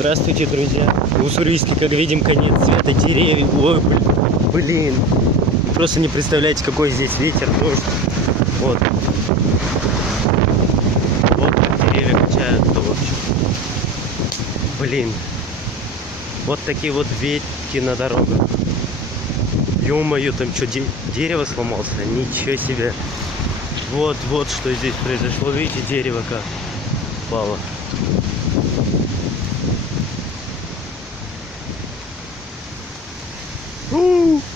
Здравствуйте, друзья. В Уссурийске, как видим, конец света, деревьев. Ой, блин. Просто не представляете, какой здесь ветер, дождь. Вот. Вот деревья качаются, в общем. Блин. Вот такие вот ветки на дорогах. Ё-моё, там что, дерево сломался? Ничего себе. Вот что здесь произошло. Видите, дерево как упало.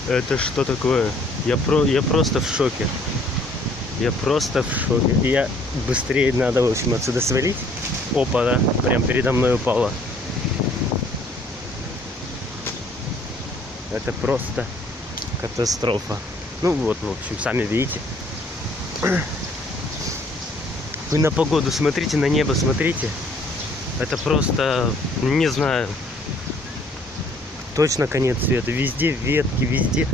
Это что такое? Я просто в шоке. Я просто в шоке. Я быстрее надо, в общем, отсюда свалить. Опа, да, прям передо мной упало. Это просто катастрофа. Ну вот, в общем, сами видите. Вы на погоду смотрите, на небо смотрите. Это просто, не знаю, точно конец света. Везде ветки, везде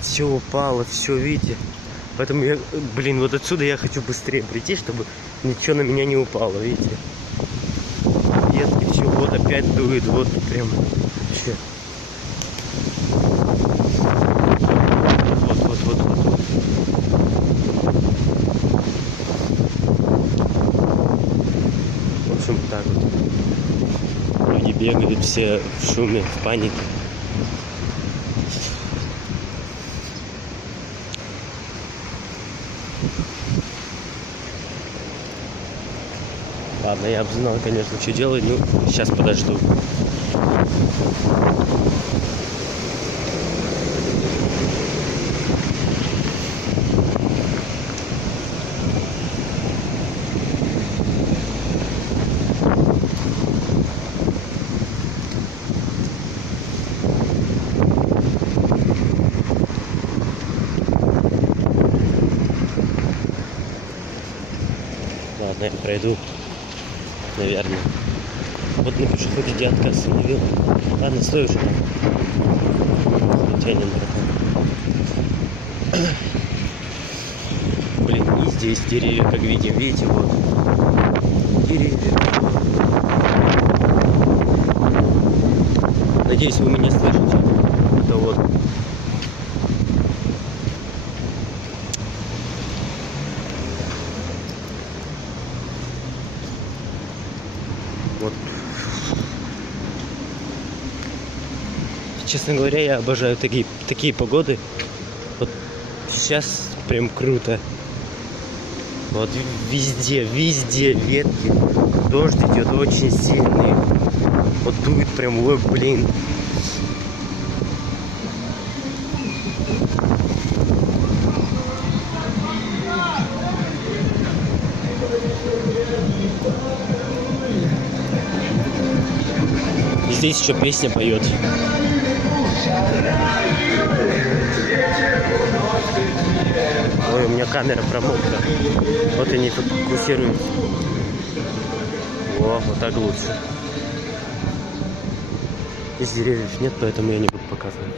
все упало, все, видите. Поэтому я, блин, вот отсюда я хочу быстрее прийти, чтобы ничего на меня не упало, видите. Ветки, все, вот опять дует, вот прям вообще. Вот. В общем, так вот. Люди бегают все в шуме, в панике. Ладно, я бы знал, конечно, что делать, ну, сейчас подожду. Ладно, я пройду. Наверное. Вот на пешеходе дядка остановил. Ладно, стой уже там. Тянем. Блин, и здесь деревья, как видим, видите, вот. Деревья. Надеюсь, вы меня слышите. Это вот. Вот. Честно говоря, я обожаю такие погоды. Вот сейчас прям круто. Вот везде ветки. Дождь идет очень сильный. Вот дует прям, ой, блин. Здесь еще песня поет. Ой, у меня камера промокла. Вот и не фокусирует. О, вот так лучше. Здесь деревьев нет, поэтому я не буду показывать.